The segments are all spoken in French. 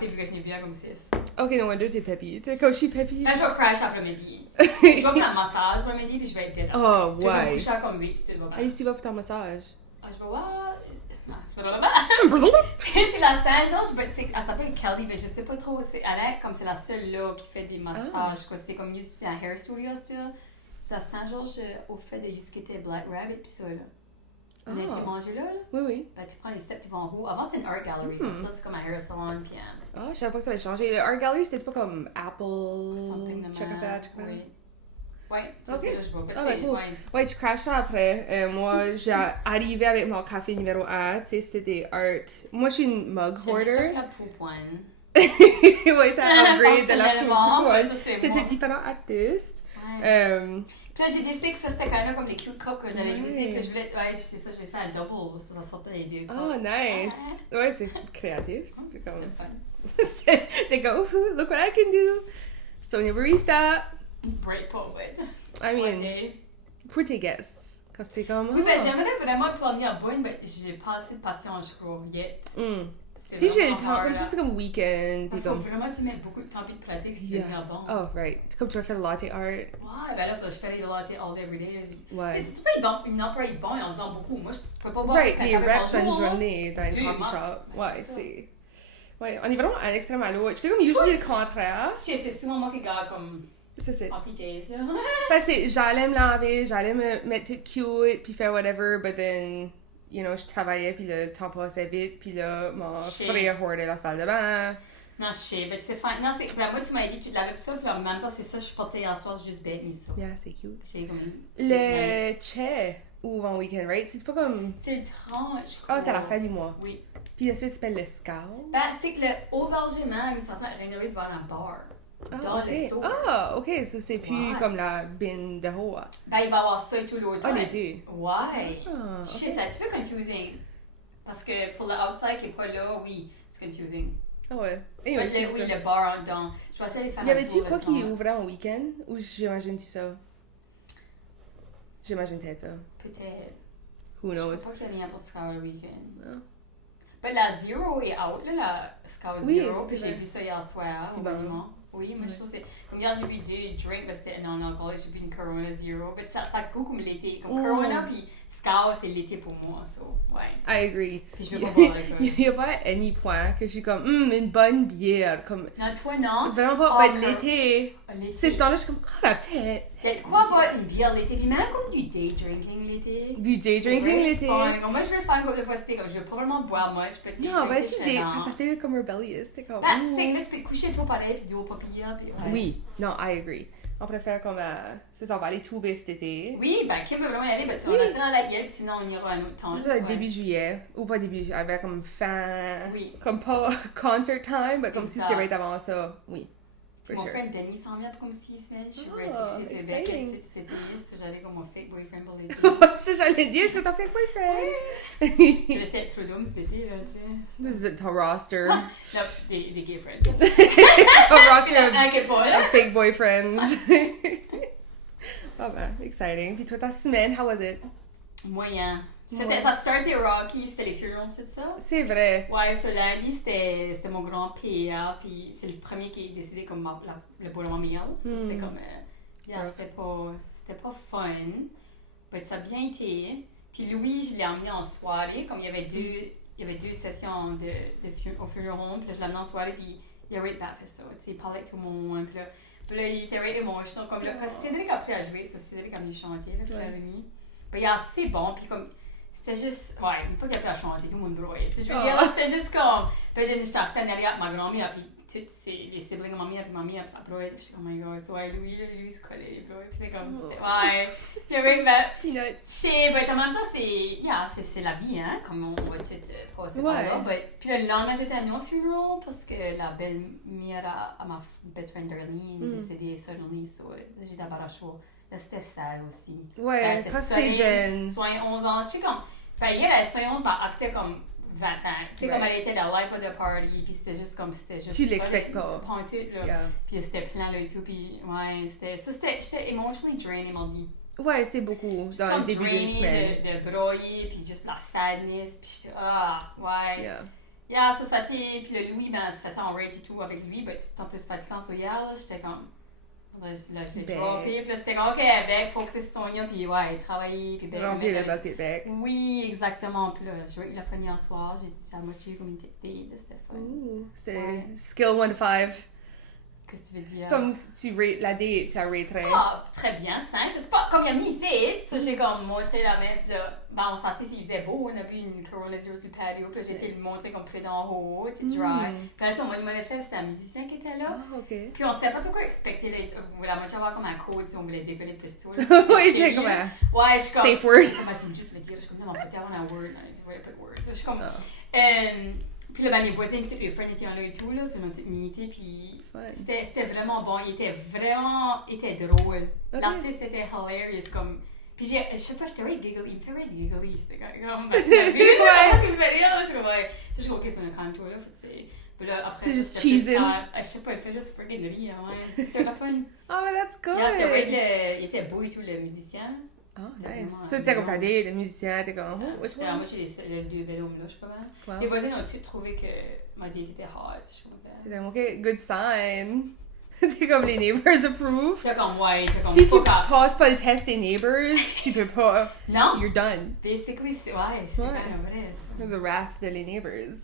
café vu que je n'ai bu comme 6. Ok, no wonder t'es peppy. T'es comme je suis peppy. Là, je vais crash après-midi. Je vais prendre un massage après-midi puis je vais être dead. Oh, Je vais me ouais. coucher à comme 8 si tu veux. Allez, tu vas pour ton massage. Je vais voir. C'est la Saint-Georges, elle s'appelle Kelly, mais je sais pas trop. Elle est comme c'est la seule là qui fait des massages. Quoi. C'est comme c'est un hair studio, c'est la Saint-Georges au fait de Yuskete Black Rabbit, pis ça là. On a été manger là. Oui, oui. Ben, tu prends les steps, tu vas en haut. Avant, c'était une art gallery. Ça, c'est comme un hair salon. Puis je savais pas que ça avait changé. Le art gallery, c'était pas comme Apple, Chocofat. Oui. Ouais, ça okay. c'est là, je vois. Cool. Ouais, tu crashes après. Moi, j'ai arrivé avec mon café numéro 1. Tu sais, c'était des art. Moi, je suis une mug hoarder. C'est la poupoine. Oui, ça upgrade de la poupoine. C'était différents artistes. Ouais. Puis là, j'ai décidé que ça c'était quand même comme les cute cups que j'allais utiliser. Puis je voulais. Ouais, c'est ça, j'ai fait un double. Ça sortait les deux. Oh, nice. Ouais, c'est créatif. C'est fun. C'est comme, look what I can do. Sonia Barista. Break poet. I mean, pour tes guests. Quand c'était comme. Oui, ben j'aimerais vraiment prendre à Boyne, mais j'ai pas assez de patience, je crois, yet. Si j'ai le temps, comme ça, c'est comme week-end. Il faut vraiment tu mets beaucoup de temps et de pratique si tu veux venir bon. Oh, right. C'est comme tu vas faire le latte art. Ouais, ben là, je fais les latte all day, every day. Ouais. C'est pour ça qu'ils n'emploient bon en faisant beaucoup. Moi, je peux pas boire les reps dans une journée dans une coffee shop. Ouais, c'est. Ouais, on est vraiment à l'extrême à l'autre. Je fais comme usually le contraire. C'est souvent moi qui garde comme. C'est en PJs, là. Parce que j'allais me laver, j'allais me mettre toute cute, puis faire whatever, but then, you know, je travaillais, puis le temps passait vite, puis là, mon frère hoardait la salle de bain. Non, je sais, mais c'est fun. Non, c'est. Ben, moi, tu m'as dit, tu l'avais plus ça, puis en même temps, c'est ça, je portais hier soir, c'est juste bête, mais ça. Yeah, c'est cute. J'ai comme. Le Che, ou en week-end, right? C'est pas comme. C'est le 30, je crois. Ah, c'est à la fin du mois. Oui. Puis il y a ça qui s'appelle le Scout. Ben, c'est que le aubergement, ils sont en train de rénover devant la bar. Dans le store. Ah, ok, ça c'est plus comme la bin de haut. Ben, il va y avoir ça tout l'automne. Ah, les deux. Ouais. Ah, Je sais, c'est un petit peu confusing. Parce que pour le outside qui n'est pas là, oui, c'est confusing. Ah ouais. Anyway, oui, le bar en dedans. Je vais essayer de faire y avait-tu quoi qui ouvrait en week-end? Ou j'imagine-tu ça? J'imagine peut-être ça. Peut-être. Who knows? Je crois qu'il y a rien pour Scout le week-end. Non. Ben, la Zero est out, là, la Scout Zero. Puis j'ai bu ça hier soir. C'est bon. Oui, moi je trouve que c'est. Comme hier, j'ai bu 2 drinks, mais c'était non alcool, j'ai bu une Corona Zero. Mais ça goûte comme l'été. Comme Corona, puis Scout, c'est l'été pour moi, so, ouais. I agree. Puis je veux pas boire l'alcool. Il n'y a pas any point que je suis comme, une bonne bière. Comme, non, toi, non. Vraiment pas. Ben, l'été. C'est ce temps-là, je suis comme, la peut-être. Quoi boire une bière l'été, puis même comme du day drinking l'été. Du day drinking l'été. Moi, je vais faire une couple de fois, c'était comme, je vais probablement boire moi, je peux te non, ben, tu dis, parce que ça fait comme rebellious. T'es comme, ben, c'est que là, tu peux te coucher toi pareil, puis du haut papilla, puis ouais. Oui, non, I agree. On préfère comme, c'est ça, on va aller tout cet été. Oui, ben, Kim veut vraiment y aller, ben, on a fait dans la gueule, puis sinon, on ira un autre temps. C'est ça, début juillet, ou pas début juillet, avec comme fin, oui. Comme pas concert time, mais comme si c'est right avant ça, oui. Mon friend Denis s'en vient pour comme 6 semaines. Je suis ready to see ce bec cet été. J'allais comme mon fake boyfriend pour l'été. Ça, j'allais dire, je suis ton fake boyfriend. J'étais trop dumb cet été, là, tu sais. Ton roster. Non, des gay friends. Ton roster of fake boyfriends. Oh ben, exciting. Puis toi, ta semaine, how was it? Moyen. Ça startait Rocky, c'était les funerals, c'est ça? C'est vrai. Ouais, ce lundi, c'était mon grand PA, puis c'est le premier qui a décidé comme le boulot meilleur. So, c'était comme, c'était pas fun, mais ça a bien été. Puis Louis, je l'ai emmené en soirée, comme il y avait deux sessions au funeral, puis là, je l'ai amené en soirée, puis il a rate fait ça. Il parlait avec tout le monde, puis là, il était rate émotional, comme là, quand Cédric a appris à jouer, Cédric a venu chanter, le frère ami. Puis il est assez bon, puis comme. C'était juste, ouais, une fois qu'il a appris à chanter, tout le monde broyait. Je veux dire, c'était juste comme. Puis j'étais à scène derrière ma grand-mère, puis toutes les siblings de ma mère, puis ma mère, puis ça broyait. Puis j'étais comme, oh my god, ouais, Louis, il se collait, il broyait. Puis c'était comme, ouais. J'avais fait. Je sais, mais en même temps, c'est la vie, hein, comme on va tout passer par là. Puis le lendemain, j'étais à New Funeral, parce que la belle-mère à ma best friend Darlene est décédée suddenly, so j'étais à Barachois. Là, c'était ça aussi. Ouais, quand c'est jeune. Soin 11 ans. Je sais comme. Ben, elle, soin 11 par actait comme 20 ans. Tu sais, comme elle était la life of the party, puis c'était juste comme. Tu l'expectes pas. C'était là. Yeah. Puis c'était plein là et tout, puis ouais, c'était. Ça, j'étais emotionally drained, m'ont dit. Ouais, c'est beaucoup dans le début d'une semaine. De broyer, puis juste la sadness, puis j'étais. Ah, ouais. Yeah. Yeah, so ça t'est... Puis le Louis, ben, c'était en rate et tout avec lui, ben, c'est en plus fatigant, so hier, là, j'étais comme... Là, je l'ai droppé, puis là, c'était comme, OK, avec, focusé sur Sonia, puis ouais, travailler, puis ben... Remplir le bucket bec. Oui, exactement, puis là, il a fini en soir, j'ai à moitié comme une date, c'était fun. Ouh, c'était Ouais. skill 1 to 5. Qu'est-ce que tu veux dire? Comme si tu rates la date, tu la raterais. Ah, très bien, 5. Je sais pas, comme il a mis ici, ça j'ai comme montré la mettre, ben on s'est assis, il faisait beau, on a bu une Corona Zero sur le patio, puis j'ai été le montrer comme près d'en haut, tu sais, dry. Puis là, tout le monde m'a fait, c'était un musicien qui était là. Ah, ok. Puis on savait pas trop quoi expecter, on voulait la moitié avoir comme un code, si on voulait décoller plus tôt. Là, Oui, j'ai comme un ouais, je suis comme... safe word. Je me juste me dire, je suis comme, non, on peut avoir un word, je voulais pas de word. Je suis comme... Puis là, ben, mes voisins et tous les friends étaient là et tout, là, sur notre unité, puis c'était vraiment bon, il était drôle. Okay. L'artiste était hilarious, comme... Puis je sais pas, j'étais really giggly, il me fait really giggly, c'était comme... Ben, tu m'as vu, là, il me fait rire, je suis comme, ouais, je suis comme, ok, c'est un canto, là, fait que c'est... Puis là, après, c'est juste cheesing. Je sais pas, il fait juste friggin' rire, ouais, c'est la fun. Oh, but that's good. Yeah, c'était il était beau et tout, le musicien. Oh, nice. Vraiment, Ça, t'es comme ta date, le musicien, t'es comme, oh, which C'était one? moi, j'ai les deux belles hommes là, je sais pas mal. Wow. Les voisins ont tous trouvé que ma date était hot, je suis comme, T'es comme, ok, good sign. T'es comme, les neighbors approve. c'est comme, ouais, c'est comme, Si tu fuck off. passes pas le test des neighbors, tu peux pas. Non, You're done. basically, c'est vrai, c'est Ouais. quand même vrai, ça. The wrath de les neighbors.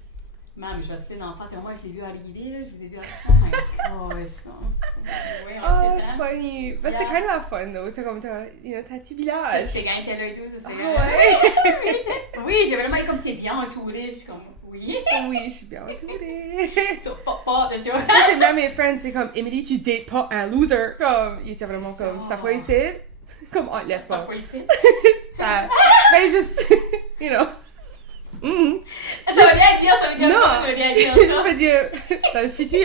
Même, je sais, l'enfant, c'est moi, je l'ai vu arriver, là, je vous ai vu arriver, oh my god, je suis comme, ouais, on Oh, tient temps. funny. But Yeah. c'est kind of fun, though. T'as comme, ta petit village. C'était quand était là et tout, ça, c'est Ah ouais? Oui, j'ai vraiment comme, t'es bien entouré, je suis comme, oui. Oui, je suis bien entourée. Sur pop, je suis comme, Moi, c'est bien mes friends, c'est comme, Emily, tu dates pas un loser. Comme, il était vraiment comme, ça. ça fois ici. Comme, oh, laisse pas. parfois ici. Mais juste, you know. Mm. Ça veut bien dire, ça veut dire, Non, ça veut bien dire, je veux dire, dans le futur,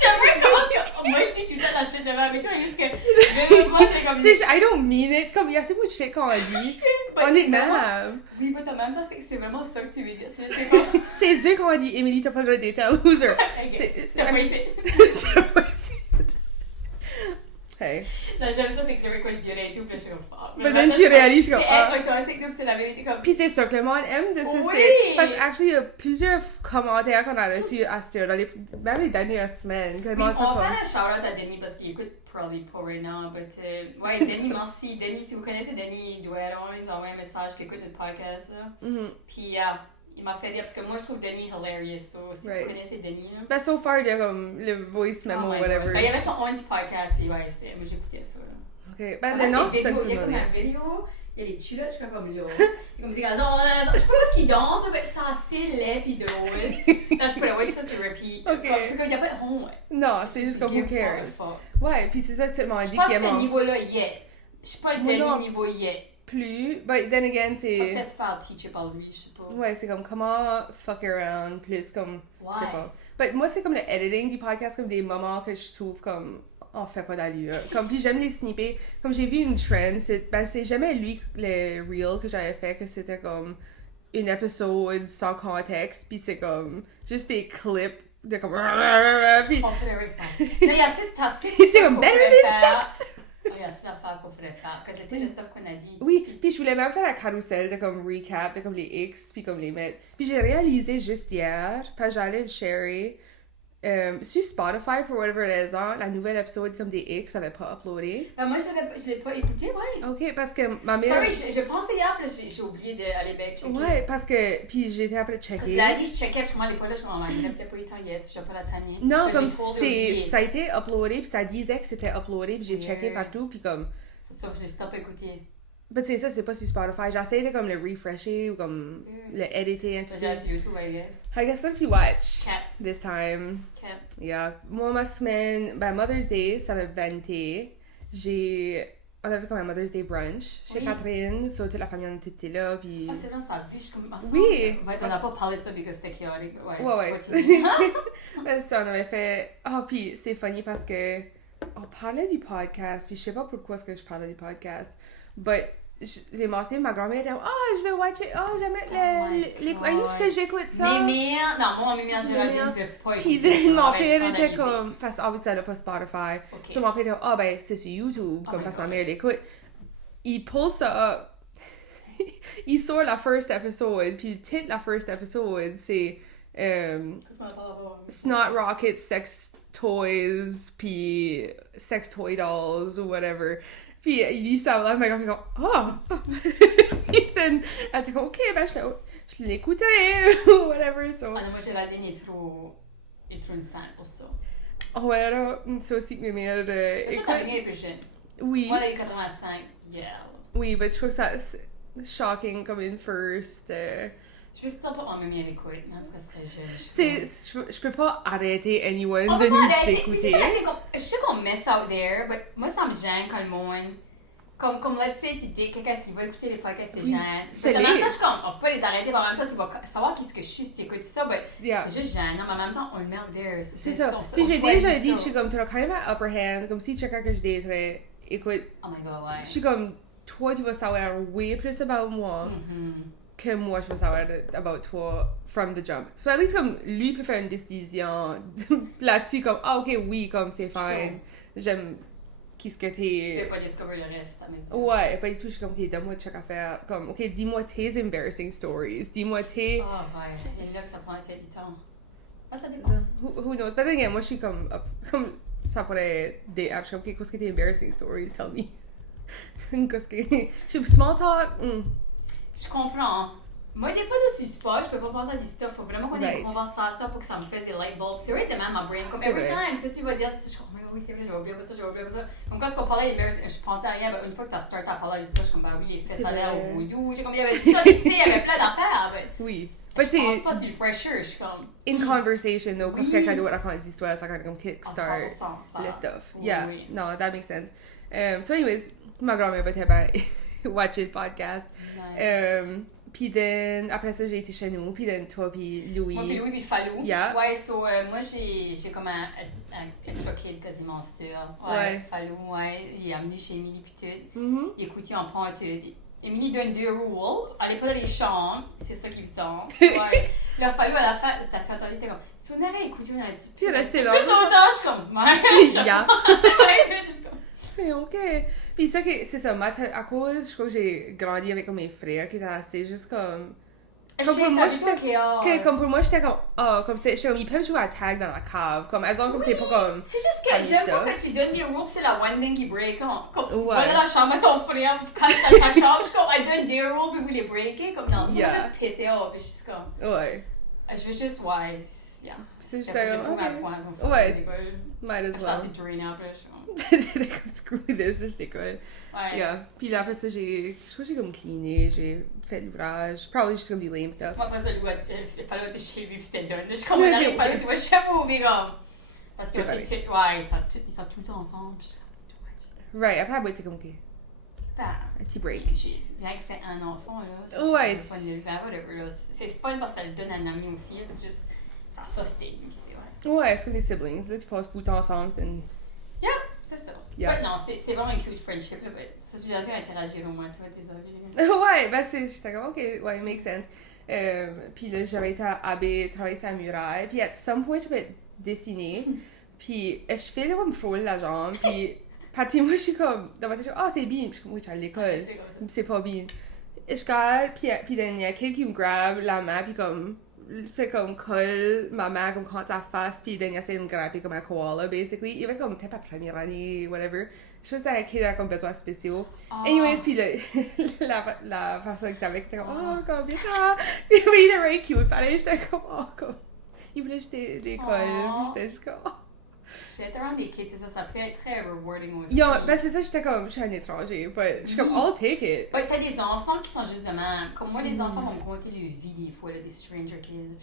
J'aimerais comment que. Moi, je dis tout le temps la shit devant, mais tu vois, juste que. Moi, c'est comme. c'est, I don't mean it. Comme, il y a assez beaucoup de shit qu'on a dit. Honnêtement. Oui, mais en même temps, c'est vraiment ça que tu veux dire. C'est pas. C'est sûr qu'on a dit, Emily, t'as pas le droit de dater un loser. C'est pas ici. C'est pas ici. Hey. Non, j'aime ça, c'est que c'est vrai quoi je dirais et tout, puis là, je suis comme. Mais then tu réalises, je suis comme, ah. C'est authentique, c'est la vérité, comme. Puis c'est ça que le monde aime de ça. Oui! C'est parce qu'actually, il y a plusieurs commentaires qu'on a reçus à cette heure, même les dernières semaines. Que le Oui, on monde va sait pas. faire un shout-out à Denis parce qu'il écoute probably pas right now, but ouais, Denis, merci. Denis, si vous connaissez Denis, il doit nous envoyer un message puis écoute notre podcast, là. Mhm. Puis il m'a fait dire, parce que moi, je trouve Denis hilarious, so si Right. vous connaissez Denis, là. Ben, so far, il y a comme le voice memo, Oh my whatever. God. Ben, il y avait son own podcast, puis ouais, moi j'écoutais ça, là. Ok, ben, le nom, c'est ça que Il y a comme tu une vidéo, il y a les culottes, je suis comme là. Il comme des gars, je sais pas ce qu'ils dansent, mais c'est assez laid pis drôle. Là, je peux le watch ça sur repeat. Ok. Comme, il y a pas de honte. Non, c'est juste comme who cares. Ouais, puis c'est ça que tout le monde a Je dit pense qu'il que ce aime niveau-là y est. Je suis pas Moi, non. Denis niveau y est. plus. But then again, c'est. Peut-être se faire teacher par lui, je sais pas. Ouais, c'est comme comment fuck around, plus comme. Je sais Ouais. pas. But moi, c'est comme le editing du podcast, comme des moments que je trouve comme. On fait pas d'allure. Comme, puis j'aime les snipper. Comme j'ai vu une trend, c'est jamais lui, le reel que j'avais fait, que c'était comme une épisode sans contexte, puis c'est comme juste des clips de comme. Puis. On ferait faire. Non, il y a assez C'est comme better than sex! Il y a assez d'affaires qu'on ferait faire. Parce que tu sais, le stuff qu'on a dit. Oui, puis je voulais même faire la carousel de comme recap, de comme les X, puis comme les mettre. Puis j'ai réalisé juste hier, parce que j'allais le sharer. Sur Spotify, for whatever raison, la nouvelle épisode comme des X avait pas uploadé. Moi, je l'ai pas écouté, ouais. Ok, parce que ma mère. Sorry, je pensais hier, puis là, j'ai oublié d'aller back checker. Ouais, parce que. Puis j'étais après Parce que checker. là, dit, je checkais, puis moi, elle est pas là, je suis comme, il a peut-être pas eu le temps, yes, je vais pas la tanner. Non, Là, comme j'ai trop c'est. oublié. Ça a été uploadé, puis ça disait que c'était uploadé, puis j'ai checké Yeah. partout, puis comme. C'est ça, je l'ai stop écouté. Ben, c'est ça, c'est pas sur Spotify. J'essaie de comme le refresher ou comme le editer un petit J'ai peu. sur YouTube, I guess. I guess what you watch Cap, this time. cap. Yeah. Moi, ma semaine, ben, Mother's Day, ça m'a vanté. On avait comme un Mother's Day brunch chez Oui. Catherine. So, toute la famille, on était là, puis. Ah, c'est vrai, ça a vu, je suis comme. ah, ça, Oui. Ouais, on n'a pas parlé de ça parce que c'était chaotique. Ouais, Ouais. continue. Ben, ça, on avait fait. Oh, puis c'est funny parce que. On parlait du podcast, puis je sais pas pourquoi est-ce que je parlais du podcast. But. J'ai mentionné, ma grand-mère était oh, je vais watcher, oh, j'aimerais Oh my les God. est-ce que j'écoute ça? Mémère, non, moi, Mémère Géraldine Mémère. ne peut pas Puis écouter ça, mon on va père être était scandalisé. comme, parce qu'obviously elle a pas Spotify, Ok. so mon père était ben c'est sur YouTube, Oh comme my parce que ma God. mère l'écoute. Il pull ça up, il sort la first episode, puis le titre de la first episode, c'est Snot Rocket Sex Toys, puis Sex Toy Dolls, ou whatever. Puis il dit ça, là, ma grand-mère comme, oh! Puis elle était comme, ok, ben je l'écouterai, ou whatever, so. Ah non, moi, Géraldine est trop insane pour ça. Oh, ouais, là, ça aussi que mes mères... Toi, t'avais bien les plus jeunes. Oui. Moi, elle a eu 85, yeah. Oui, mais je trouve que c'est shocking comme une first... Je veux pas en même écoute, même parce qu'elle serait jeune. Je peux pas arrêter anyone On de peut nous pas arrêter. écouter. Je sais qu'on met ça out there, mais moi, ça me gêne quand le monde... Comme let's say, tu dis quelqu'un qui va écouter les podcasts, c'est gêne. C'est en même temps, je suis comme, on peut pas les arrêter, mais en même temps, tu vas savoir qu'est-ce que je suis si tu écoutes ça, mais c'est juste gênant, mais en même temps, on le met out there. C'est ça. Puis j'ai déjà dit, je suis comme, tu as quand même un upper hand, comme si quelqu'un que je daterais, écoute, oh my god, ouais. je suis comme, toi, tu vas savoir way plus about moi que moi, je vais savoir about toi from the jump. So, at least, comme, lui peut faire une décision là-dessus, comme, ah, ok, oui, comme, c'est fine, j'aime qu'est-ce que t'es... Je vais pas découvrir le reste à mes yeux. Ouais, pas du tout, je suis comme, ok, donne-moi check à faire, comme, ok, dis-moi tes embarrassing stories, dis-moi tes... Oh, ouais, il y en a que ça prend du temps. Ah, ça dépend. Ça. Who knows? But then again, moi, je suis comme ça pourrait être des apps, je suis comme, ok, qu'est-ce que tes embarrassing stories, tell me. Qu'est-ce que... Je suis small talk, Je comprends. Moi, des fois, je suis pas, je peux pas penser à du stuff. Faut vraiment qu'on ait une conversation pour que ça me fasse des light bulbs. C'est vrai de même ma brain. Comme every time, tu vas dire, je suis comme, oui, c'est vrai, j'avais oublié ça, j'avais oublié ça. Comme quand on parlait des embarrassing, je pensais à rien, ben, une fois que t'as start à parler de ça, je suis comme, bah oui, les fesses à l'air au voodoo. J'ai comme, il y avait tout ça, tu sais, il y avait plein d'affaires. Oui. Je pense pas sur le pressure, je suis comme... In conversation, though, parce que quelqu'un doit raconter des histoires, ça quand même kickstart 100%, le stuff. Oui, Yeah, oui. no, that makes sense. So anyways, ma grand-mère va tellement watch it podcast. Nice. Puis then, après ça, j'ai été chez nous, puis then toi, puis Louis. Moi, puis Louis, puis Fallou. Yeah. Ouais, so, moi, j'ai comme un chocolate quasi monster. Ouais. Fallou, ouais, il est amené chez Émilie, puis tout. Écoute, il en prend tout. Émilie donne 2 rules. Elle est pas dans les chambres, c'est ça qu'ils sont. Ouais. Là, Fallou, à la fin, t'as-tu entendu, t'es comme, si on avait écouté, on a dit. Tu es resté là. Plus longtemps, je suis comme, ouais. Yeah. Ouais, juste comme. Mais ok. Puis ça, c'est ça, à cause, je crois que j'ai grandi avec mes frères qui étaient assez juste comme... Comme pour moi, j'étais comme, oh, comme c'est, ils peuvent jouer à tag dans la cave, comme, as long comme c'est pas comme... C'est juste que j'aime pas que tu donnes des rules, c'est la one thing qui break, comme, ouais. Va dans la chambre à ton frère, quand t'as ta chambre, je suis comme, I donne des rules, puis vous les breakez, comme, non, c'est juste pisser off, puis je suis comme... Ouais. Je veux juste, ouais, yeah. C'est juste comme, ok. Ouais, might as well. C'est drain up, là, je suis comme... T'es comme, screw this, j'étais cool. Ouais. Yeah. Puis là, après ça, je crois que j'ai comme cleané, j'ai fait l'ouvrage, probably juste comme des lame stuff. Moi, après ça, il fallait être chez lui, puis c'était done. Je suis comme, il fallait, tu vois, chez vous, mais comme... Parce que, ouais, ils sont tout le temps ensemble, c'est too much. Right, après la boîte, t'es comme, ok. Ben, un petit break. J'ai bien fait un enfant, là. Ouais. C'est fun parce que ça le donne à un ami aussi, c'est juste... Ça sustain, c'est vrai. Ouais, c'est comme des siblings, là, tu passes beaucoup de temps ensemble, puis... Yeah, c'est ça. Yeah. Ouais, non, c'est vraiment un cute friendship, là, mais ça, tu dois faire interagir au moins, toi, tes amis. Ouais, ben j'étais comme, ok, ouais, it makes sense. Puis là, j'avais été à AB, travailler sur la muraille, puis à some point, j'avais dessiné, puis je fais comme me frôler la jambe, puis partie moi, je suis comme, dans ma tête, ah, c'est bien, puis je suis comme, oui, tu es à l'école, c'est pas bien. Je regarde, puis il y a quelqu'un qui me grab la main, puis comme, c'est comme colle ma main comme contre sa face, puis il essaie de me grapper comme un koala, basically. Il avait comme, t'es pas première année, whatever. Je sais que c'était un kid a comme besoins spéciaux. Anyways, puis la personne qui était avec, était comme, oh, comme, bien, puis il était very cute, pareil, j'étais comme, oh, comme, il voulait juste des colles, puis j'étais juste comme, oh. J'étais around des kids, c'est ça peut être très rewarding aussi. Yo, ben c'est ça, j'étais comme, je suis un étranger, but je suis comme, I'll take it. But t'as des enfants qui sont juste de même. Comme moi, les enfants vont me conter leur vie des fois, là, des stranger kids.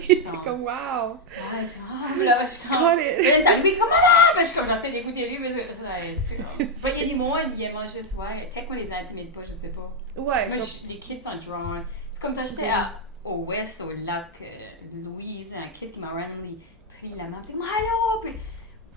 J'étais comme, wow. Ouais, je suis comme, là, je suis comme. Got it. Là, t'as lui comme, maman! Je suis comme, j'essaie d'écouter lui, mais c'est comme. Il y a des moments, il aime juste, ouais, peut-être qu'on les intimide pas, je sais pas. Ouais, moi, les kids sont drawn. C'est comme quand j'étais au West, au lac Louise, un kid qui m'a randomly pris la main, puis allô!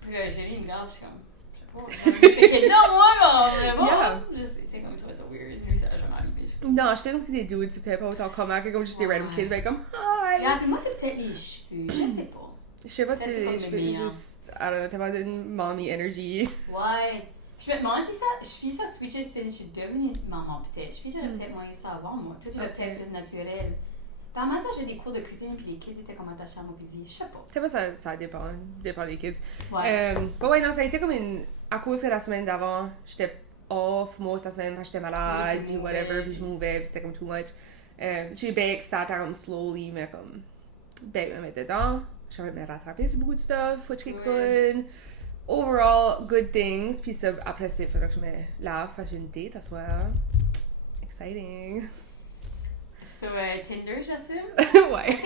Puis là, j'ai lu une gorge, je suis comme, je sais pas, c'était là, moi, là, vraiment. Yeah. Je sais, tu sais, comme, je trouvais ça weird. Lui, ça l'a jamais arrivé. Non, je fais comme si des dudes, c'est peut-être pas autant commun que comme juste des random kids, mais comme, hi! Yeah, puis moi, c'est peut-être les cheveux, je sais pas. Je sais pas si je fais juste, I don't know, t'as pas d'une mommy energy. Ouais. Je Je me demande si ça, je suis ça switcher, si je suis devenue maman peut-être. Je suis j'aurais peut-être moins eu ça avant, moi. Toi, tu l'as peut-être plus naturel. Par en même temps, j'ai des cours de cuisine, puis les kids étaient comme attachés à mon bébé. Je sais pas. Tu sais pas, ça dépend des kids. Ouais. Ouais, non, ça a été comme à cause que la semaine d'avant, j'étais off, moi, cette semaine, j'étais malade, puis whatever, puis je m'ouvrais, puis c'était comme too much. J'ai bien excité comme slowly, mais comme, ben, me mettre dedans. J'avais me rattraper sur beaucoup de stuff, which is good. Overall, good things. Puis ça, après, il faudra que je me lave parce que j'ai une date à soir. Exciting. So, Tinder, j'assume? Ouais.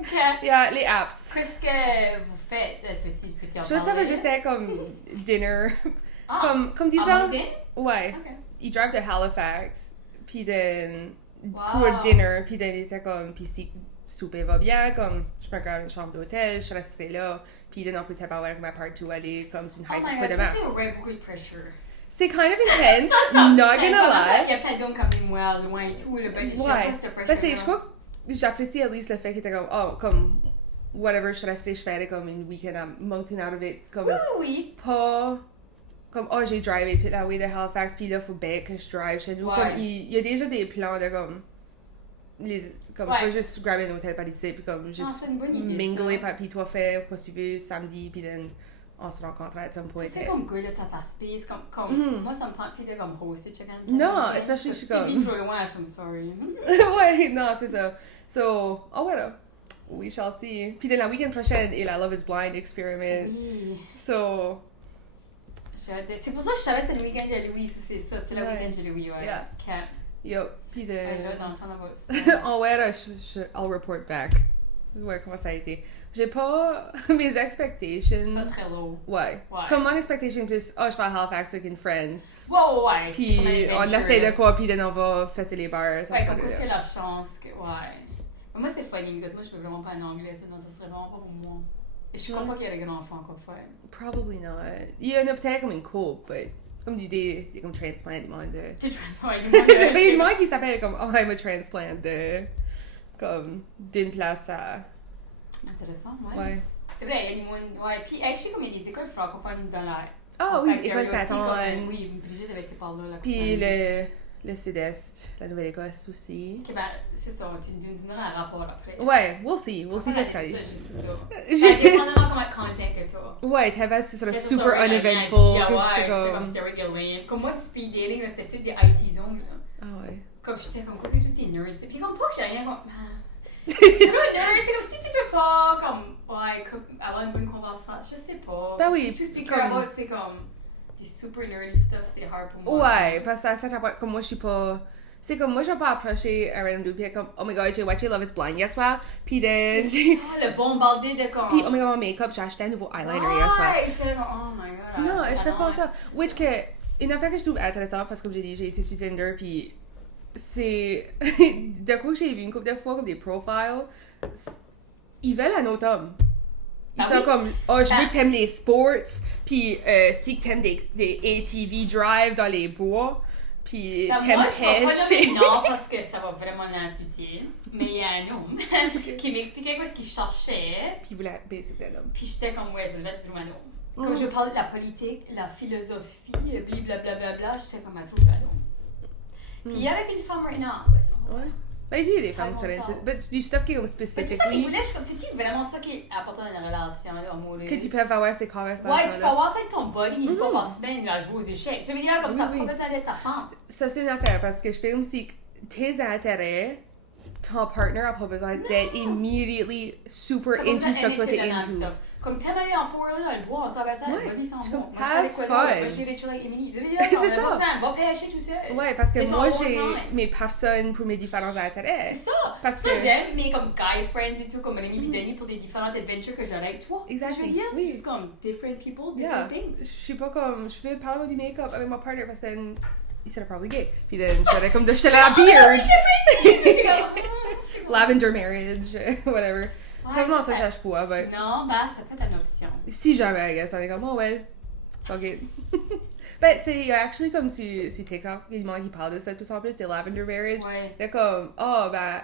Okay. Yeah, les apps. Qu'est-ce que vous faites? Peux-tu en Je savais juste être comme dinner. Comme disons. Moncton? Ouais. Okay. Il drive de Halifax. Puis Wow. pour dinner. Puis il était comme, puis si souper va bien, comme je me garde une chambre d'hôtel, je resterai là. Puis on peut pas avoir ma partout aller comme une Oh hike my de god, demain. ça c'est ouais, beaucoup de pressure. C'est kind of intense, not gonna lie. Il y a plein d'hommes comme moi, loin et tout, le ben, Ouais. cette pressure. Parce que je crois que j'apprécie at least le fait qu'il était comme, oh, comme, whatever, je suis restée, je ferais comme une week-end à Moncton out of it. Comme, Oui. pas comme, oh, j'ai drivé toute la way de Halifax, puis là, faut bien que je drive chez nous. Ouais. Comme, il y a déjà des plans de comme, comme je vais juste grabber un hôtel par ici, puis comme, juste c'est une bonne idée, mingler, ça. puis toi faire quoi tu veux samedi, puis then on se rencontre à some point. C'est comme good, là, t'as ta space, comme moi, ça me tente plus de comme hoster chicken. Non, especially je suis comme. Si tu trop loin, I'm sorry. Ouais, non, c'est ça. So, oh, voilà. We shall see. Puis la week-end prochaine est la Love is Blind experiment. Oui. So. C'est pour ça que je savais que c'était le week-end de Louis, c'est ça, c'est le week-end de Louis, ouais. Yeah. Cap. Yo, puis de. Je dans le temps là-bas. En vrai, I'll report back. Ouais, comment ça a été. J'ai pas mes expectations. Pas très low. Ouais. Comme mon expectation plus, oh, je vais à Halifax avec une friend. Ouais. Puis on essaie de quoi, puis de on va fesser les bars. Ouais, comme parce que la chance que. Ouais. Mais moi, c'est funny, parce que moi, je peux vraiment pas en anglais, sinon ça serait vraiment pas pour moi. Et je crois pas qu'il y a des grands-enfants encore faire. Probably not. Il y en a peut-être comme une couple, mais comme des comme transplant, du monde de. Des transplants, C'est pas une monde qui s'appelle comme oh, I'm a transplant de. Comme d'une place à. Intéressant, ouais. Ouais. C'est vrai, il y a des monde. Ouais, puis je sais comme il y a des écoles francophones dans la. Ah oui, école Saturne. Oui, Brigitte avait été par là. Puis le sud-est, la Nouvelle-Écosse aussi. Ok, ben, c'est ça, tu nous donneras un rapport après. Ouais, we'll see qu'est-ce qu'il y a. C'est ça. Dépendamment comment content que toi. Ouais, Tevez, c'est sort of super ça, uneventful. Yeah, que ouais, j'étais c'est comme comme. steroid lane. Comme moi, du speed dating, c'était tout des IT zones. Ah ouais. Comme j'étais comme, quoi, c'est tous des nerds. Puis comme pas que j'ai rien comme. C'est pas nerd, c'est comme si tu peux pas, comme, ouais, comme, avoir une bonne conversation, je sais pas. Ben oui. Tout ce que tu care about, c'est comme. Du super nerdy stuff, c'est hard pour moi. Ouais, parce que ça t'apporte comme moi, je suis pas. C'est comme moi, je vais pas approcher un random dude, pis comme, oh my god, j'ai watché Love is Blind hier soir, pis then j'ai. Ah, le bombardé de comme. Pis oh my god, mon make-up, j'ai acheté un nouveau eyeliner hier soir. Ouais, c'est comme, oh my god. Non, je fais pas ça. Which que, une affaire que je trouve intéressante, parce que comme j'ai dit, j'ai été sur Tinder, pis c'est. De coup, j'ai vu une couple de fois comme des profiles, ils veulent un autre homme. Ils sont comme, oh, je veux que t'aimes les sports, puis si que t'aimes des ATV drive dans les bois, puis t'aimes pêcher. Non, parce que ça va vraiment l'insulter. Mais il y a un homme qui m'expliquait quoi ce qu'il cherchait. Puis il voulait baiser d'un homme. Puis j'étais comme, ouais, je vais être un homme. Comme je parlais de la politique, la philosophie, blablabla, j'étais comme, attends, tu es un homme. Puis avec une femme right now. Ouais. Ben, il y a des femmes sur Internet. Mais du stuff qui est comme Mais tout ça spécifiquement. qu'il voulait, je suis comme, c'est vraiment ça qui est important dans une relation amoureuse. Que tu peux avoir ces conversations. Ouais, tu peux avoir ça avec ton buddy une fois par semaine, il va jouer aux échecs. Tu veux dire, comme ça, pas besoin d'être ta femme. Ça, c'est une affaire parce que je fais comme si tes intérêts, ton partner n'a pas besoin d'être immediately super into stuff que t'es into. Comme t'aimes aller en forêt dans le bois, on s'en va ça, vas-y, sans bon. Moi, je fais des quoi fun. d'autre, j'irai chill avec Emily. C'est ça. Va pêcher tout seul. Ouais, parce que C'est moi, ton j'ai time. mes personnes pour mes différents intérêts. C'est ça. Parce ça, que j'aime mes comme guy friends et tout, comme Rémi et Denis pour des différentes adventures que j'aurais avec toi. Exactement. Je veux dire, c'est juste comme different people, different things. Je suis pas comme, je vais parler du make-up avec mon partner parce que il serait probably gay. Puis j'aurais comme de chez la beard. Lavender marriage, whatever. Comme non, ça cherche pas, mais. Non, bah, ça peut être une option. Si jamais, I guess, on est comme, oh well, fuck it. Ben, c'est actually comme sur TikTok, il y a des gens qui parlent de ça de plus en plus, des lavender marriage. Ouais. C'est comme, oh, ben,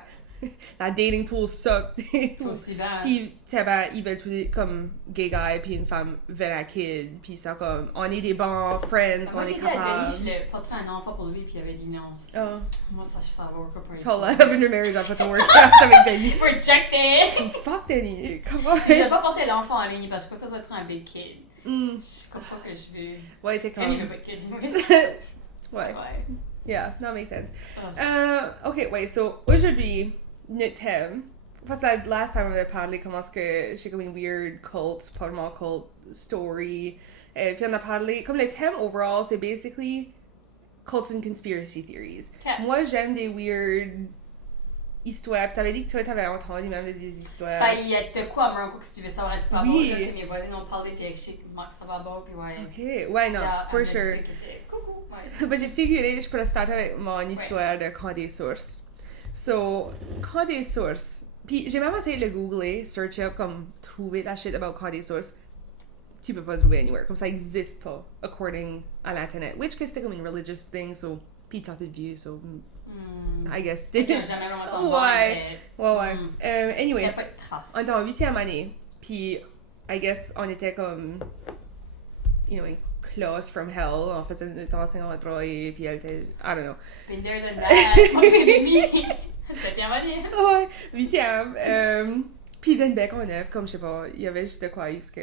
la dating pool suck. Trop souvent. Puis, tu sais, ben, ils veulent tous les, comme, gay guy, puis une femme veut la kid, puis ça, comme, on est des bons friends, Moi, on est j'ai dit à Denis, capables. je voulais pas traiter un enfant pour lui, puis il avait dit non. Oh. Moi, ça va work up. T'as l'air d'une marriage à pas ton workout avec Danny. Rejected! Fuck Danny, comment? Je vais pas porter l'enfant en ligne parce que ça va être un big kid. Je comprends que je veux. Ouais, t'es Rémi comme... veut pas de kid. Ouais. Ouais. Yeah, that makes sense. Oh. Ok, wait, so aujourd'hui, notre thème, parce que la last time on avait parlé comment est-ce que j'ai comme une weird cult, pas vraiment cult story, puis on a parlé, comme le thème overall, c'est basically cults and conspiracy theories. Okay. Moi, j'aime des weird histoires, pis t'avais dit que toi, t'avais entendu même des histoires. Ben, il y a de quoi, moi, un coup, que si tu veux savoir un petit peu Oui. là, que mes voisins ont parlé, puis je sais que Marc, ça va bon, puis ouais. Ok, ouais, non, Yeah, for un sure. monsieur qui était, coucou, ouais. Ben, j'ai figuré, je pourrais starter avec mon histoire de camp des sources. So, camp des sources. Puis j'ai même essayé de le googler, search up, comme trouver la shit about camp des sources. Tu peux pas trouver anywhere. Comme ça existe pas, according à l'internet. Which que c'était comme une religious thing, so. Puis t'as tout vu, so. I guess. J'ai jamais vraiment entendu Ouais. Ouais. Il n'y Anyway, a pas de traces. on était en 8e année. Puis, I guess, on était comme. You know, in class from hell. On faisait notre enseignement de droit et puis elle était. I don't know. Been there, done that. Mon académie. C'était bien manière. Ouais, 8e. Puis d'un bec en neuf, comme je sais pas, il y avait juste de quoi jusque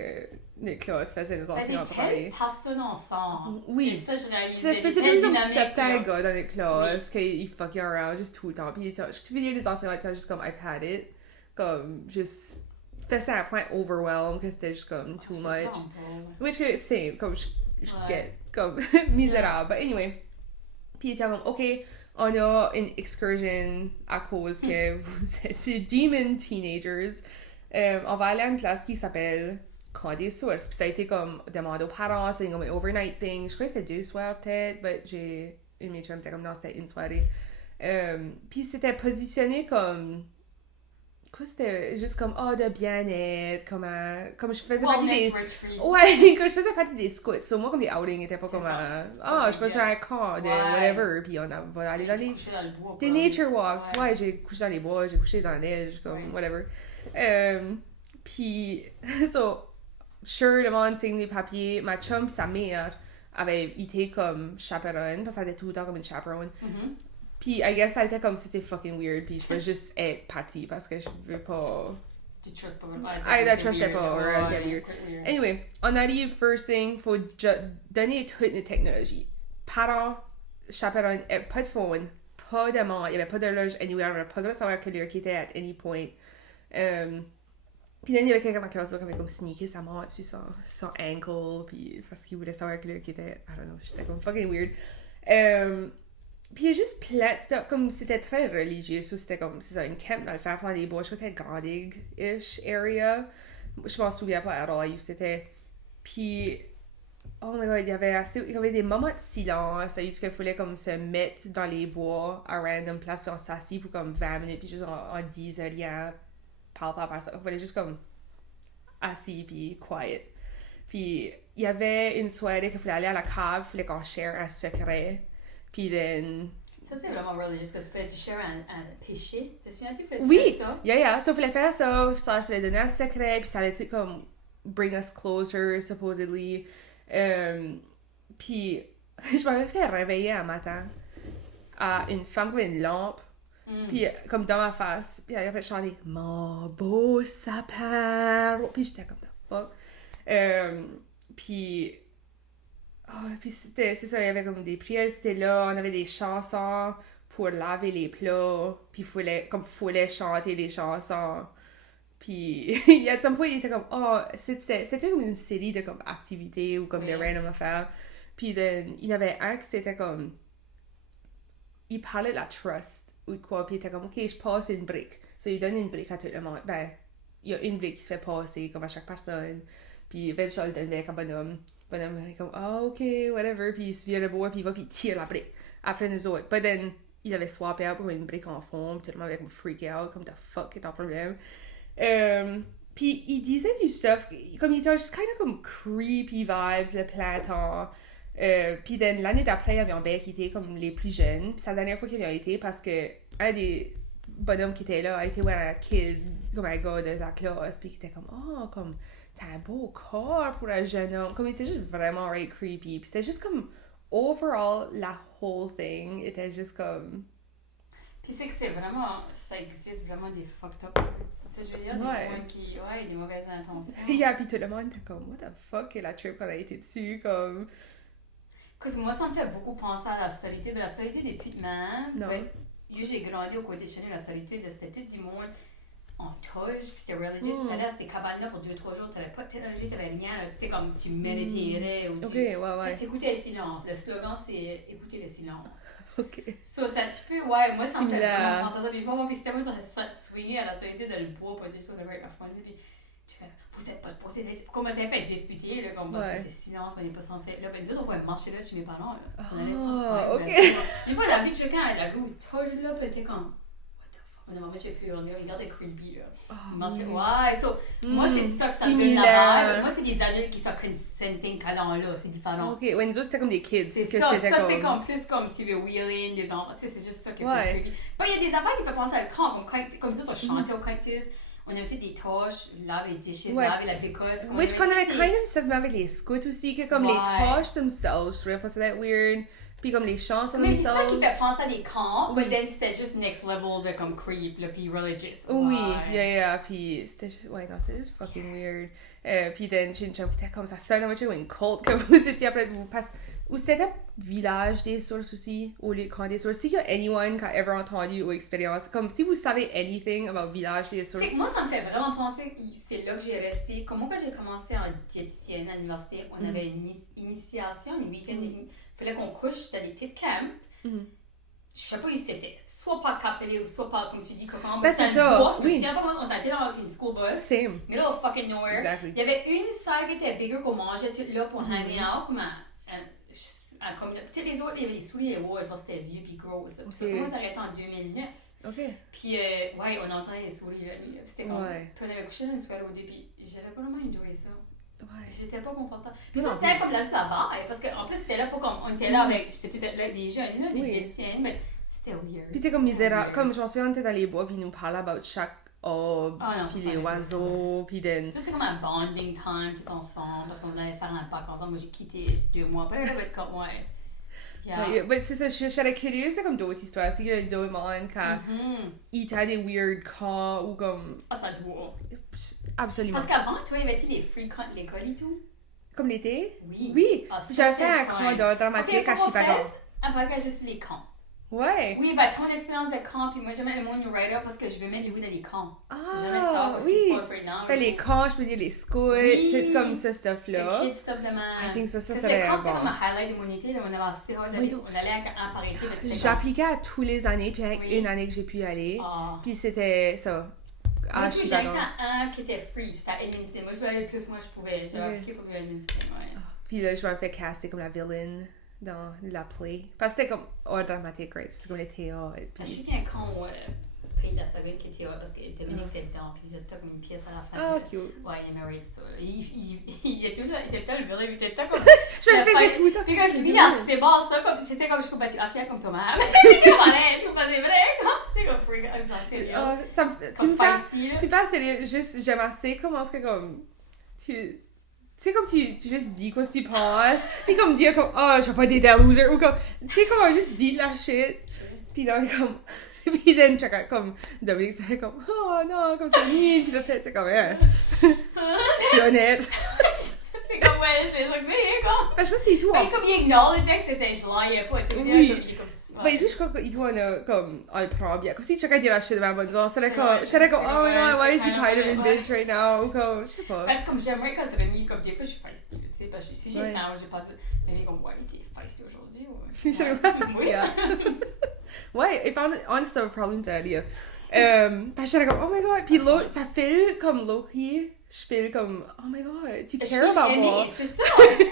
notre classe faisait nos enseignants Des travailler. telles personnes ensemble. Oui. Et ça, je réalise. C'était des spécifiquement comme dynamiques, certains là. gars dans notre classe qui fuck you around juste tout le temps. Puis je peux dire des enseignants étaient juste comme I've had it. Comme juste faisait à un point overwhelmed que c'était juste comme too much. Which que c'est comme je Ouais. get comme misérable. But anyway. Puis il était comme ok, on a une excursion à cause que vous êtes des demon teenagers. On va aller à une classe qui s'appelle Camp des sources. Puis ça a été comme demandé aux parents, c'est comme un overnight thing. Je crois que c'était 2 soirs peut-être, mais j'ai une de mes chums était comme non, c'était une soirée. Puis c'était positionné comme. Quoi, c'était juste comme de bien-être, comme je faisais partie des. Ouais, quand je faisais partie des scouts. So, moi, comme des outings étaient pas comme je faisais un camp de whatever, puis on va aller dans les. Des nature walks, ouais, j'ai couché dans les bois, j'ai couché dans la neige, comme whatever. Puis, so, sure, le monde signe des papiers. Ma chum, sa mère, avait été comme chaperonne, parce qu'elle était tout le temps comme une chaperonne. Puis, I guess, ça était comme c'était fucking weird, puis je veux juste être partie parce que je veux pas. Tu trustes pas. I trustais pas, or c'était weird. Anyway, on arrive, first thing, faut donner toute notre technologie. Parents, chaperonne, pas de phone, pas de monde, il y avait pas d'horloge anywhere, on n'avait pas le droit de savoir quelle heure qui était at any point. Puis là, il y avait quelqu'un dans la classe là, qui avait comme sneaké sa main dessus son ankle, puis parce qu'il voulait savoir quelle heure qui était. I don't know, j'étais comme fucking weird. Puis il y a juste plein de stuff, comme c'était très religieux, so c'était comme, c'est ça, une camp dans le fin fond des bois, je crois que c'était Gandig-ish area. Je m'en souviens pas à all où c'était. Puis, oh my god, il y avait des moments de silence, ça, qu'il fallait comme se mettre dans les bois à random place, puis on s'assit pour comme 20 minutes, puis juste on disait rien, parle pas par ça. Il fallait juste comme assis, puis quiet. Puis, il y avait une soirée qu'il fallait aller à la cave, il fallait qu'on share un secret. Puis then. Ça, c'est vraiment religious parce que tu share un péché. Te souviens-tu que tu oui, fais ça? Yeah. So, il fallait faire ça, il fallait donner un secret, puis ça allait tout comme bring us closer, supposedly. Puis, je m'avais fait réveiller un matin à une femme qui avait une lampe, puis comme dans ma face, puis elle avait chanté mon beau sapin. Puis j'étais comme the fuck. Puis. Puis c'est ça, il y avait comme des prières, c'était là, on avait des chansons pour laver les plats, puis fallait chanter les chansons. Puis, il y a un point, il était comme, c'était comme une série de comme activités ou comme des random affaires. Puis, il y avait un qui c'était comme, il parlait de la trust ou de quoi, puis il était comme, ok, je passe une brique. So, il donne une brique à tout le monde. Ben, il y a une brique qui se fait passer comme à chaque personne. Puis, il le donne avec un bonhomme. Bonhomme est comme, ok, whatever. Puis il se vire le bois, puis il va, puis il tire la brique après nous autres. But then, il avait swappé out pour une brique en fond, puis tout le monde avait comme freak out, comme the fuck est ton problème. Puis il disait du stuff, comme il était juste kind of comme creepy vibes le plein temps. Puis then, l'année d'après, il y avait un bec qui était comme les plus jeunes. Puis c'est la dernière fois qu'ils avaient été parce que un des bonhomme qui était là a été un kid, comme un gars de la classe, puis qui était comme, oh, comme, t'as un beau corps pour un jeune homme. Comme, il était juste vraiment creepy. Puis c'était juste comme, overall, la whole thing était juste comme... Puis c'est que c'est vraiment, ça existe vraiment des fucked up. C'est je veux dire, des gens qui, des mauvaises intentions. Yeah, puis tout le monde était comme, what the fuck, et la trip qu'on a été dessus, comme... Parce que moi, ça me fait beaucoup penser à la solitude. Mais la solitude est plus de même. Non. J'ai grandi au côté de chez nous, la solitude, c'était tout du monde en toge, puis c'était religious. Puis t'allais à ces cabanes-là pour 2-3 jours, t'avais pas de technologie, t'avais rien, là. Tu sais, comme tu méditais, ou t'écoutais le silence. Le slogan, c'est écouter le silence. Ok. So, c'est un petit peu, moi, ça me fait vraiment penser à ça. Puis moi, c'était moi, ça swingé à la solitude dans le bois, pas dire ça, de avec ma famille. Puis vous êtes pas supposé d'être. Comment ça fait discuter, là, comme parce que c'est silence, on n'est pas censé être là. Ben, nous autres, on pouvait marcher là chez mes parents, là. On allait tous ok. Des fois, la vie de chacun, la loose, toujours là, puis t'es comme, what the fuck, on a vraiment plus, on regarde creepy, là. Moi, c'est ça que ça donne la vibe. Moi, c'est des adultes qui sont consenting câlins là, c'est différent. Ok, ouais, nous autres, c'était comme des kids. C'est ça, c'est comme plus comme tu veux wheeling, des enfants, tu sais, c'est juste ça qui est plus creepy. Puis il y a des affaires qui font penser à le camp, comme ça, on chantait au cactus. On avait des tâches, laver les dishes, laver la bécosse. Which qu'on avait kind of stuff avec les scouts aussi, que comme les tâches themselves, je trouvais pas ça weird. Puis comme les chansons themselves. Mais c'est ça qui fait penser à des camps, mais then c'était juste next level de comme creep, là, puis religious. Oui, yeah, puis c'était juste, juste fucking weird. Puis then j'ai une chum qui était comme ça sonne comme une cult que vous étiez après vous passez. Ou c'était un village des sources aussi, ou les camps des sources. Si y a anyone qui a ever entendu ou expérience, comme si vous savez anything about village des sources. C'est que moi, ça me fait vraiment penser, c'est là que j'ai resté. Comme moi, quand j'ai commencé en diététicienne à l'université, on avait une initiation, un week-end. Il fallait qu'on couche dans des petites camps. Je sais pas où c'était. Soit par Capelé ou soit par, comme tu dis, Cocan. Ben, c'est ça. Je me souviens pas quand on était dans une school bus. Same. Middle of fucking nowhere. Exactly. Il y avait une salle qui était bigger qu'on mangeait tout là pour hang out, comme toutes les autres, il y avait des souliers et ouais, c'était vieux pis gros. Ça. Okay. Moi, ça arrêtait en 2009. Ok. Puis, on entendait les souliers la nuit. C'était comme. Puis on avait couché dans une soirée au début. J'avais pas vraiment enjoyé ça. Ouais. J'étais pas confortable. Puis ça, c'était comme là juste à vibe. Parce qu'en plus, c'était là pour comme. On était là avec. J'étais tout là, des jeunes, là, des diététiciennes. Mais c'était weird. Puis t'es comme misérable. Comme je m'en souviens, on était dans les bois, puis ils nous parlaient about chaque puis les oiseaux, puis then... Ça, c'est comme un bonding time tout ensemble, parce qu'on allait faire un parc ensemble. Moi, j'ai quitté 2 mois. Après, ça va être comme, mais c'est ça, je serais curieuse, c'est comme d'autres histoires. S'il y a d'autres monde qui étaient des weird camps, ou comme... ça doit. Absolument. Parce qu'avant, toi, il y avait les free camps de l'école et tout. Comme l'été? Oui. J'avais fait un camp d'art dramatique à Chicago. Après, juste les camps. Ouais. Oui, ton expérience de camp, puis moi j'aime le mot New Rider parce que je veux mettre Louis dans les camps. C'est jamais ça, ce qui se passe maintenant. Les camps, je peux dire les scouts, tout comme ce stuff-là. Le kid stuff de ma... I think ça serait bon. Les camps, c'était bon. comme un highlight de mon été, on avait assez hâte d'aller, on allait un par été. J'appliquais à tous les années, puis une année que j'ai pu y aller. Puis c'était ça. Moi, j'ai été à un qui était free, c'était à Edmundston. Moi, je voulais aller plus, moi je pouvais. J'avais appliqué pour Edmundston, Puis là, je m'en fais caster comme la villaine dans la play. Parce que c'était comme art dramatique, right? C'est comme les théâtres. Je sais qu'il y a un con Pays de la Sagune qui était parce que Dominique était dedans, puis ils étaient comme une pièce à la fin. Ah, cute. Ouais, il aimait ça. Il était là, il était là, le vilain, il était là comme. Je me faisais tout le temps. Puis quand lui, c'est bon ça, comme c'était comme je suis battu à Pierre comme Thomas. C'était comme je suis pas c'est vrai, c'est comme freak, tu me fais sérieux, juste j'aime assez comment est-ce que comme tu sais, comme tu juste dis quoi ce que tu penses, puis comme dire comme, je vais pas dater un loser, ou comme, tu sais, comme juste dit de la shit, puis là, comme, puis then, comme, Dominique, c'était comme, oh non, comme c'est mine, puis là, t'es comme, je suis honnête. C'est comme, c'est ça que c'est, quoi. Ben, je pense que c'est tout. Ben, comme il acknowledgeait que c'était, je l'ai pas, tu sais, il est comme ça. Ben, et tout, je crois qu'il doit, comme, on le prend bien. Comme si chacun dit la shit de ma bonne zone, j'étais comme, oh my god, why is she kind of in this right now? Ou comme, je sais pas. Parce que comme j'aimerais quand c'est Rémi, comme des fois je suis feisty, tu sais, parce que si j'ai le temps, j'ai passé, Rémi comme, ouais, t'es feisty aujourd'hui, ou. Oui. Ouais, if honest, a problem that idea. Parce que j'étais comme, oh my god, puis l'autre, ça fait comme Loki. Je fais comme, oh my god, tu care about moi. C'est ça,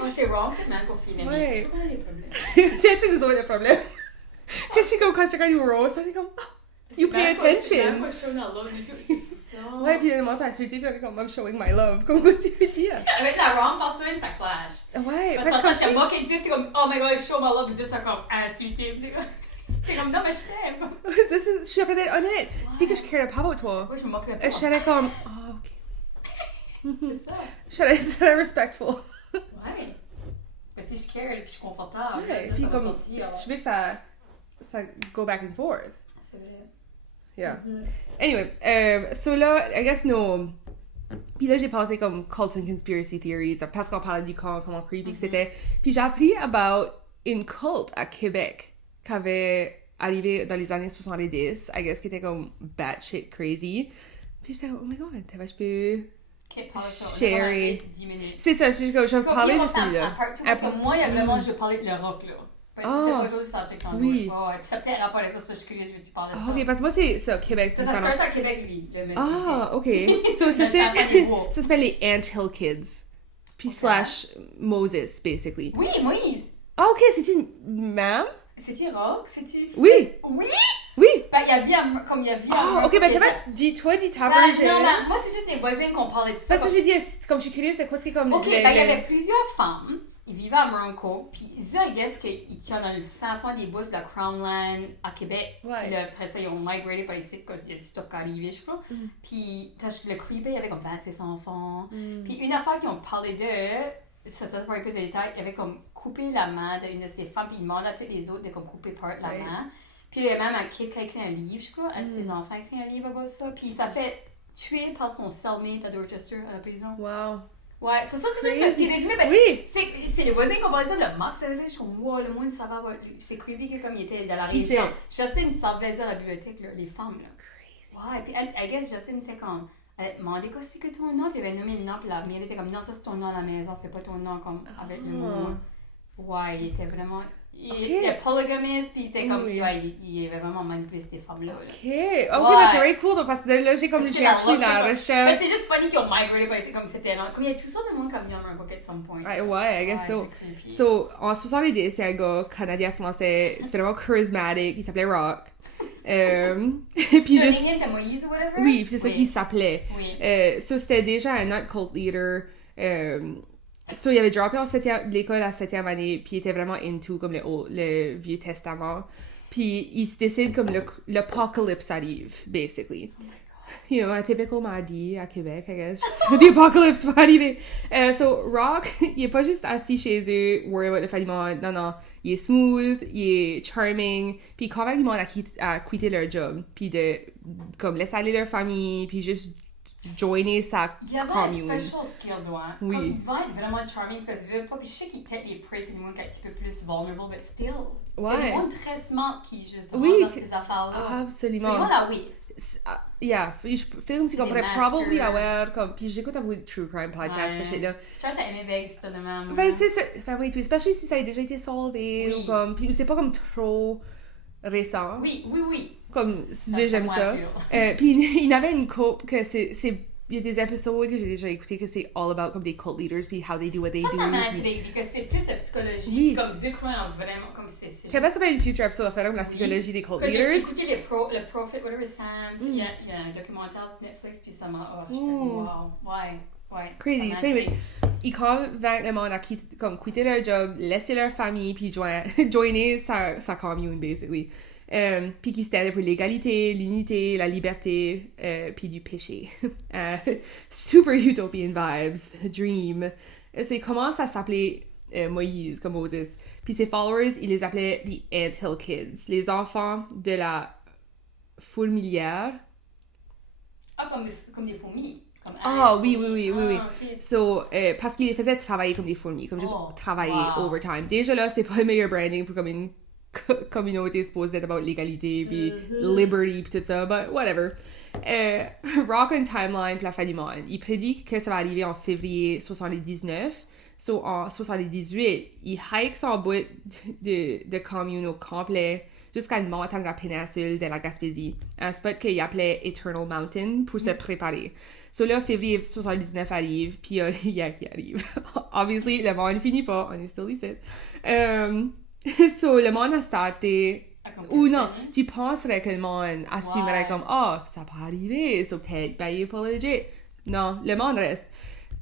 c'est wrong, man, pour filer. Ouais. Je sais pas les problèmes. Peut-être que nous avons des problèmes. Que je suis comme, quand je regarde une rose, ça fait comme, you pay attention. Ouais, puis le monde s'est insulté, puis comme, I'm showing my love. Comme, qu'est-ce que tu veux dire? Avec la wrong personne, ça clash. Ouais, parce que c'est moi qui dis, t'es comme, oh my god, show my love, puis ça comme, insulté, puis c'est comme. T'es comme, non, mais je t'aime. Je suis peut-être honnête. Si que je carais pas about toi, Ouais, je me moquerais pas. je serais comme, ok. C'est ça. Je serais respectful. Ouais. Mais si je care et que je suis confortable, Ouais, là, puis ça va comme, sortir. je veux que ça go back and forth. C'est vrai. Yeah. Anyway, so là, I guess no. Puis là, j'ai pensé comme Cult and Conspiracy Theories, parce qu'on parlait du camp, comment creepy que c'était. Puis j'ai appris about une culte à Québec qui avait arrivé dans les années 70, I guess, qui était comme batshit crazy. Puis j'étais comme, oh my god, je peux... Ok, parle ça. Sherry. 10 minutes. C'est ça, je vais parler de celui-là. Parce que moi, il y a vraiment, je parlais de le rock, là. C'est pas juste ça, check oui. Ouais, puis ça peut-être rapport avec ça, je suis curieuse, je vais te parler de ça. Ok, parce que moi, c'est ça, Québec. Ça se start à Québec, lui, le monsieur. Ah, ok. So, ça s'appelle les Ant Hill Kids. Puis slash Moses, basically. Oui, Moïse. Ah, ok, c'est-tu ma'am? C'est-tu rock? C'est-tu... Oui. Oui? Oui. Ben, il y a vie comme il y a vie Ah, ok, ben dis ta version. Non, ben, moi, c'est juste les voisins qu'on parlait de ça. Parce que je veux dire, comme je suis curieuse, c'est quoi, c'est comme... Ok, ben, il y avait plusieurs femmes. Ils vivaient à Moronco, puis eux, I guess qu'ils tiennent dans le fin fond des bosses de la Crownland à Québec. Ouais. Puis là, après ça, ils ont migrated par ici, parce qu'il y a du stuff qui est arrivé, je crois. Puis, le creepy, il y avait comme 26 enfants. Puis une affaire qu'ils ont parlé d'eux, ça doit parler plus de détails, il avait comme coupé la main d'une de ses femmes, puis il demandait à toutes les autres de comme couper part la main. Puis il y a même un kid qui a écrit un livre, je crois, un de ses enfants a écrit un livre about ça. Puis il s'est fait tuer par son cellmate à Dorchester, à la prison. Wow. Ouais, ça c'est juste le petit résumé. Ben, oui! C'est les voisins qu'on parlait ça, le Marc savait ça, je suis comme, wow, le monde savait, c'est creepy que comme il était dans la région. Justine savait ça à la bibliothèque, là, les femmes, là. Crazy. Ouais, puis I guess Justine était comme, elle a demandé quoi, c'est que ton nom, puis elle avait nommé le nom, puis la mère était comme, non, ça c'est ton nom à la maison, c'est pas ton nom, comme, avec le mot. Ouais, il était vraiment... Il était polygamiste, puis il était comme, ouais, il avait vraiment manipulé ces femmes-là. Ok, mais c'est very cool, donc, parce que là, j'ai comme cherché la recherche. Mais c'est juste funny qu'ils ont migrated, c'est comme c'était là. Comme il y a tout ça de monde comme il y en a un coquet at some point. Ouais, I guess so. So, en 70, c'est un gars canadien-français, vraiment charismatique, il s'appelait Rock. Puis juste... C'était Moïse ou whatever? Oui, c'est ça qu'il s'appelait. Oui. So, c'était déjà un autre cult leader. So, il avait droppé l'école à 7e année, puis il était vraiment into comme le Vieux Testament. Puis il se décide comme l'apocalypse arrive, basically. You know, un typical mardi à Québec, I guess. The apocalypse va arriver. So, Rock, il est pas juste assis chez eux, worry about le famille. Non, il est smooth, il est charming, puis il convainc le monde à quitter leur job, puis de comme laisser aller leur famille, puis juste joiner sa commune. Il y avait un special skill, doigt. Oui. Comme il devait être vraiment charming parce que je veux pas. Puis je sais qu'il peut-être les praise c'est des gens qui sont un petit peu plus vulnerable, but still. Ouais. Il y a des gens très smart qui juste oui, rentrent dans ces affaires-là. Absolument. Celui-là, oui. Yeah, je film si qu'on pourrait probably avoir comme puis j'écoute un peu de true crime podcast ce shit là. Je crois que t'as aimé Vegas tout de même. Ben c'est ça, enfin oui, especially si ça a déjà été solvé ou comme puis c'est pas comme trop récent. Oui. Comme j'aime ça. Puis il y avait une couple que il y a des épisodes que j'ai déjà écouté que c'est all about comme des cult leaders puis how they do what they do. Ça m'intéresse parce que c'est plus de psychologie. Oui. Comme je crois vraiment comme c'est. Ça va s'appelle une future episode à faire comme la psychologie des cult leaders. J'ai écouté le Prophet whatever Sands. Il y a un documentaire sur Netflix puis ça m'a wow. Ouais. Crazy. So anyways, ils convainquent le monde à quitter leur job, laisser leur famille puis joiner sa commune basically. Puis qui stand pour l'égalité, l'unité, la liberté, puis du péché. Super utopian vibes, dream. So, il commence à s'appeler Moïse, comme Moses. Puis ses followers, il les appelait the Ant Hill Kids, les enfants de la fourmilière. Ah, comme des fourmis. Oui. Okay. So, parce qu'il les faisait travailler comme des fourmis, comme juste travailler overtime. Déjà là, c'est pas le meilleur branding pour comme une communauté supposée d'être about l'égalité puis liberty puis tout ça, but whatever. Rock and Timeline puis la fin du monde. Il prédit que ça va arriver en février 79. So, en 78, il hike son bout de commune au complet jusqu'à une montagne de la péninsule de la Gaspésie. Un spot qu'il appelait Eternal Mountain pour se préparer. So là, février 79 arrive, puis il arrive. Obviously, le monde finit pas, on est still ici. So, le monde a starté. Ou non, tu penserais que le monde assumerait comme, ça peut arriver, so peut-être, il est pas legit. Non, le monde reste.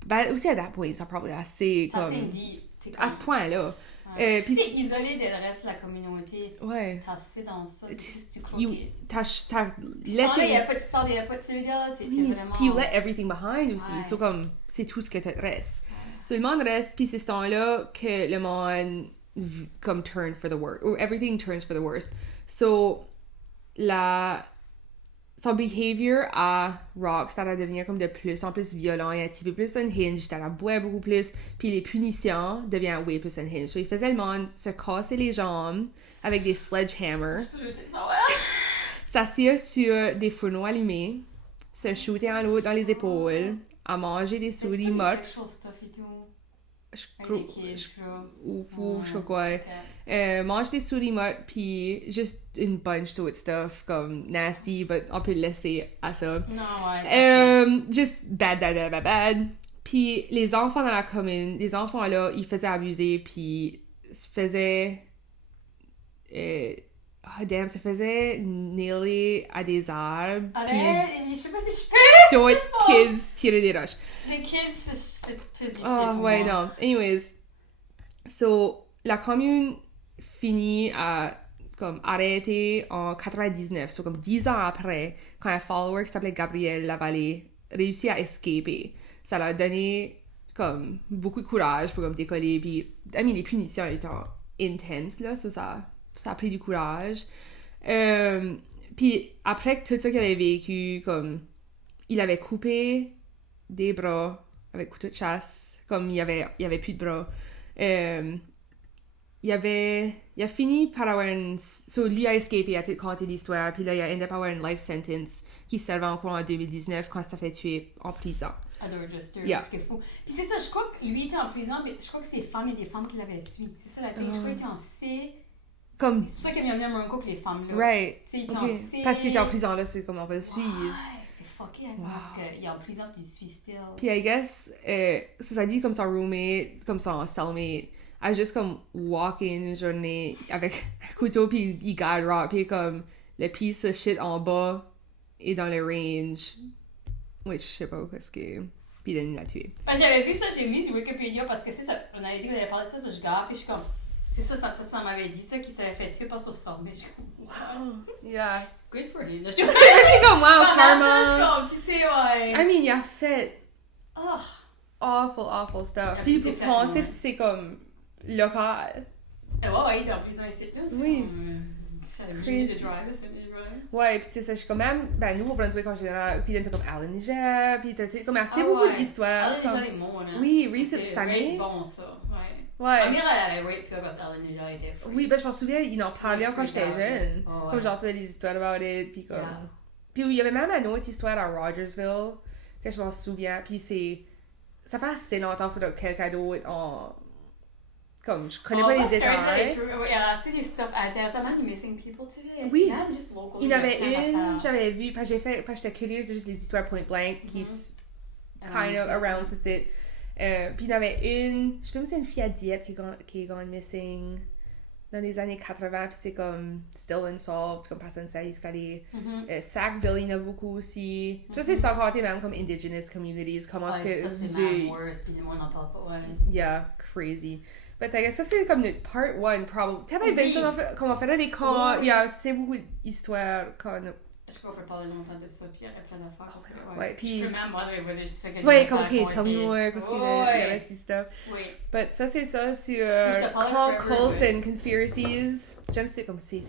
Ben, aussi à that point, ça probably assez comme. C'est deep. À ce point-là. Ouais. Puis Si t'es isolé du reste de la communauté, ouais. t'as dans ça, c'est juste tu You, closes. t'as Il laissé... n'y a pas de histoire, il n'y a pas de Sénégal, t'es vraiment... Puis you let everything behind aussi. Ouais. So, comme, c'est tout ce que te reste. So, le monde reste, puis c'est ce temps-là que le monde, comme, turn for the worst. Or everything turns for the worst. So, son behavior à Rock, c'était à devenir comme de plus en plus violent et un petit peu plus unhinged, c'était à boire beaucoup plus, puis les punitions deviennent way plus unhinged. So, il faisait le monde se casser les jambes avec des sledgehammers, Je sais ça, ouais. s'asseoir sur des fourneaux allumés, se shooter en l'eau dans les épaules, à manger des souris mortes. Stuff et tout. Je Avec les kids, là. ou je sais quoi. Ok. Mange des souris mortes, puis juste une bunch d'autres stuff, comme nasty, but on peut le laisser à ça. Non, ouais. Just bad. Puis les enfants dans la commune, les enfants là, ils faisaient abuser, puis se faisaient... se faisaient nailer à des arbres, puis Arrête, je sais pas si je peux. d'autres kids tiraient des roches. Les kids, c'est plus difficile Ah, pour ouais, moi. non. Anyways, so, la commune finit à, comme, arrêter en 99. So, comme 10 ans après, quand un follower qui s'appelait Gabriel Lavallée réussit à escaper. Ça leur a donné, comme, beaucoup de courage pour, comme, décoller. Puis, les punitions étaient intenses, là. So, ça a pris du courage. Puis, après tout ça qu'il avait vécu, comme, il avait coupé des bras avec couteau de chasse, comme il y avait plus de bras. Il a fini par avoir une... So, lui a escapé, il a tout conté l'histoire, puis là, il a endé par avoir une life sentence qui servait encore en 2019 quand il s'est fait tuer en prison. Yeah. C'est fou. Puis c'est ça, je crois que lui était en prison, mais je crois que c'est femmes et des femmes qui l'avaient suivi. C'est ça la thing. Je crois qu'il était en C. Comme... C'est pour ça qu'il a mis un coup que les femmes là. Right. Tu sais, il était Ok. en C. Parce qu'il était en prison, là, c'est comme on peut le suivre. Ouais, c'est fucké, hein, parce qu'il est en prison, tu le suis still. Puis, I guess, ça dit comme son roommate, comme son cellmate, a juste comme walké une journée avec un couteau, puis il garde Rock, puis comme le piece de shit en bas et dans le range. Which, je sais pas qu'est-ce que... Puis il l'a tué. J'avais vu ça, j'ai mis sur Wikipédia parce que c'est ça. On avait dit qu'on avait parlé de ça sur Jgar, puis je suis comme. C'est ça, ça m'avait dit ça, qu'il s'avait fait tuer par son sang. Mais je suis comme, wow. Yeah. Good for him. Je Je suis comme, wow, je karma. suis comme, tu sais, ouais. I mean, il a fait Oh. awful stuff. Il a Puis fait vous ses pensez plans, que c'est comme local. Ouais, il était en prison ici. Oui. C'est Crazy. de drive, c'est de drive. Ouais, puis c'est ça, je suis comme même, ben nous au Brunswick en général, puis t'as comme Alan Niger, puis t'as comme assez Ah beaucoup ouais. d'histoires. Alan comme- Niger est bon, hein. Oui, recent C'est cette année. bon, ça. Ouais. Ouais. Amira, elle avait rape, puis quand Alan Niger était fou. Oui, ben je m'en souviens, il en parlait quand j'étais jeune. Oh, ouais. Comme j'entendais des histoires about it, puis comme... Yeah. Puis il y avait même une autre histoire à Rogersville, que je m'en souviens, puis c'est... Ça fait assez longtemps que quelqu'un d'autre en... Comme, je connais pas les détails. Il y a assez des stuff intéressants, des missing people, tu sais. Oui. Yeah, just local, Il y en avait plein une, d'affaires. j'avais vu, parce que j'étais curieuse de juste les histoires point blank, qui kind of around ce site. Puis il y en avait une, je sais même si c'est une fille à Dieppe qui est gone missing dans les années 80, puis c'est comme still unsolved, comme personne ne sait jusqu'à les... Sackville, il y en a beaucoup aussi. Ça, c'est sans compter même comme indigenous communities, comment est-ce que... Ça, c'est même worse, puis moi, on n'en parle pas, ouais. Yeah, crazy. But I guess ça, c'est comme notre part 1, probably. T'as pas Oui. invention comment on fait des camps, Oui. il y a assez beaucoup d'histoires quand... Je crois qu'on peut parler longtemps de ça, puis il y aurait plein d'affaires. Ouais, puis... Je peux même, moi, vas-y, je sais que Ouais, comme, ok, tell me more, qu'est-ce qu'il y a Ouais. ces stuff. Oui. But ça, c'est ça, sur Je te parle cult, forever, cults ouais. and conspiracies. J'aime ça comme C.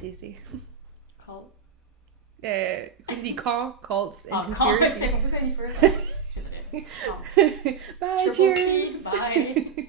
Call. Comme des camps, cults and Ah, quand je conspiracies. t'ai compris ça, Jennifer. C'est vrai. Bye, Triple cheers! C, bye.